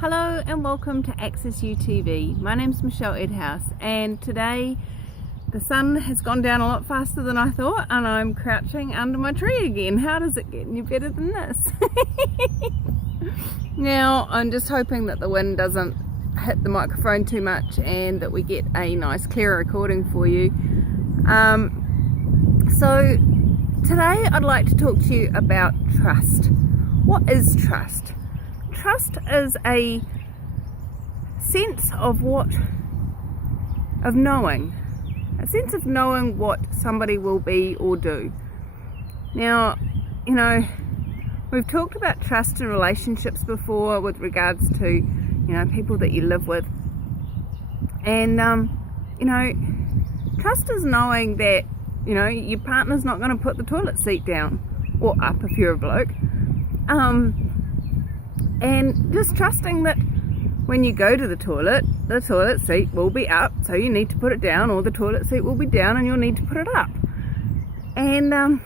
Hello and welcome to Access UTV. My name's Michelle Edhouse, and today the sun has gone down a lot faster than I thought and I'm crouching under my tree again. How does it get any better than this? Now I'm just hoping that the wind doesn't hit the microphone too much and that we get a nice clear recording for you. So today I'd like to talk to you about trust. What is trust? Trust is a sense of knowing what somebody will be or do. Now, we've talked about trust in relationships before with regards to, people that you live with. And, trust is knowing that, your partner's not going to put the toilet seat down or up if you're a bloke. And just trusting that when you go to the toilet seat will be up, so you need to put it down, or the toilet seat will be down and you'll need to put it up. And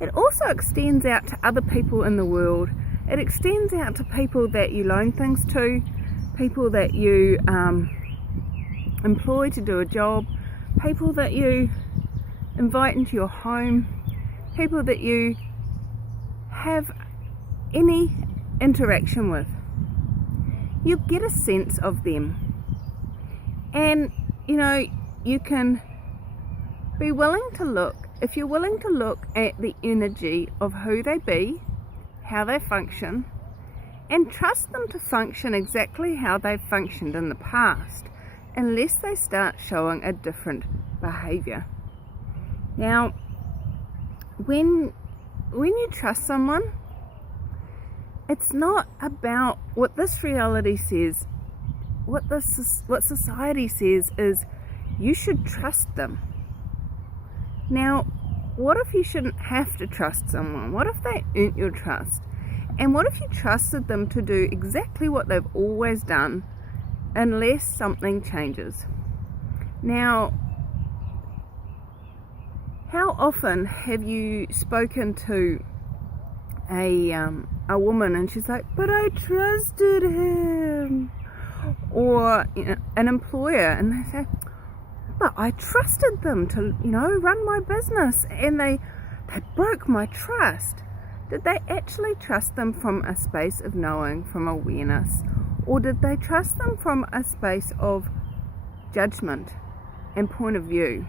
it also extends out to other people in the world. It extends out to people that you loan things to, people that you employ to do a job, people that you invite into your home, people that you have any interaction with. You get a sense of them, and you can be willing to look, if you're willing to look at the energy of who they be, how they function, and trust them to function exactly how they've functioned in the past, unless they start showing a different behavior. Now, when you trust someone, it's not about what this reality says. What society says is you should trust them. Now, what if you shouldn't have to trust someone? What if they earned your trust? And what if you trusted them to do exactly what they've always done unless something changes? Now, how often have you spoken to a woman and she's like, but I trusted him? Or an employer, and they say, but I trusted them to run my business and they broke my trust. Did they actually trust them from a space of knowing, from awareness, or did they trust them from a space of judgment and point of view?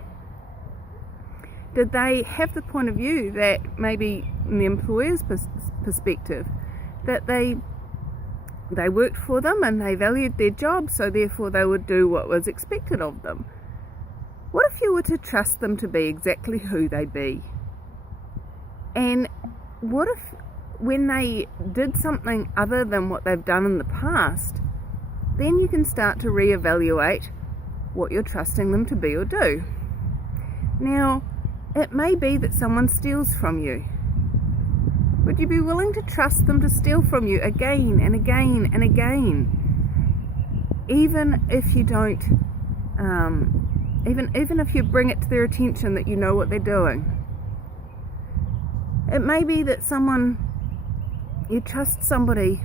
Did they have the point of view that maybe in the employer's perspective, that they worked for them and they valued their job, so therefore they would do what was expected of them? What if you were to trust them to be exactly who they be? And what if when they did something other than what they've done in the past, then you can start to reevaluate what you're trusting them to be or do. Now, it may be that someone steals from you. Would you be willing to trust them to steal from you again and again and again? Even if you don't, even if you bring it to their attention that you know what they're doing. It may be that you trust somebody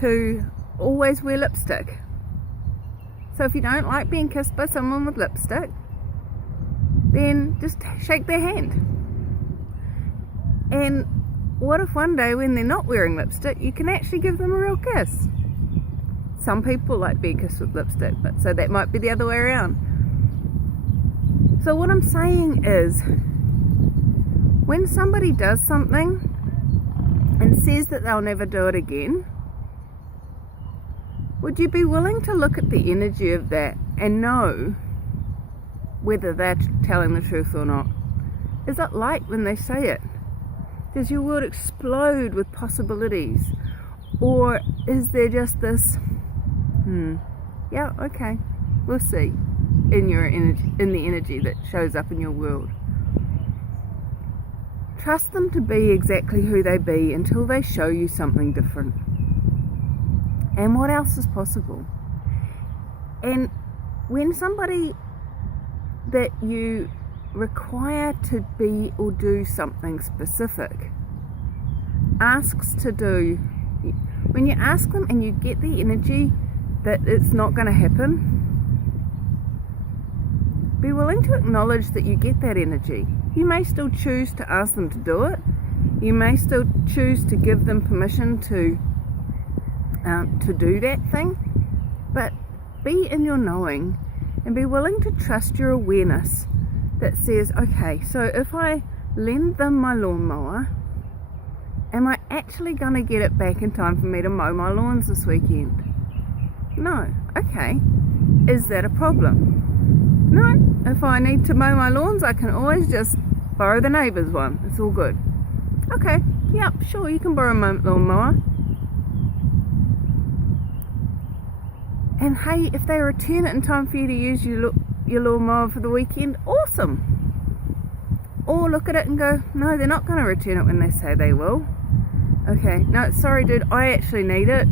to always wear lipstick. So if you don't like being kissed by someone with lipstick, then just shake their hand. And what if one day when they're not wearing lipstick, you can actually give them a real kiss? Some people like being kissed with lipstick, but so that might be the other way around. So what I'm saying is, when somebody does something and says that they'll never do it again, would you be willing to look at the energy of that and know whether they're telling the truth or not? Is it light when they say it? Does your world explode with possibilities? Or is there just this, yeah, okay, we'll see, in your energy, in the energy that shows up in your world? Trust them to be exactly who they be until they show you something different. And what else is possible? And when somebody that you require to be or do something specific asks to do When you ask them and you get the energy that it's not going to happen, be willing to acknowledge that you get that energy. You may still choose to ask them to do it. You may still choose to give them permission to do that thing, but be in your knowing and be willing to trust your awareness that says, okay, so if I lend them my lawnmower, am I actually going to get it back in time for me to mow my lawns this weekend? No. Okay. Is that a problem? No. If I need to mow my lawns, I can always just borrow the neighbour's one. It's all good. Okay. Yep, sure, you can borrow my lawnmower. And hey, if they return it in time for you to use your lawnmower for the weekend, awesome. Or look at it and go, no, they're not going to return it when they say they will. Okay, no, sorry dude, I actually need it,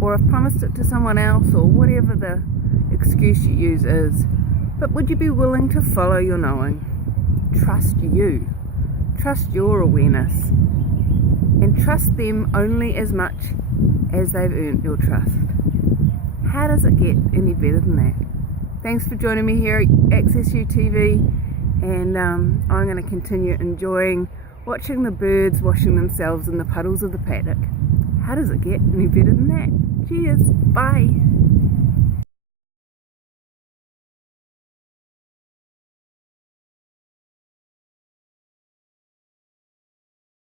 or I've promised it to someone else, or whatever the excuse you use is. But would you be willing to follow your knowing? Trust you. Trust your awareness. And trust them only as much as they've earned your trust. How does it get any better than that? Thanks for joining me here at Access You TV, and I'm going to continue enjoying watching the birds washing themselves in the puddles of the paddock. How does it get any better than that? Cheers. Bye.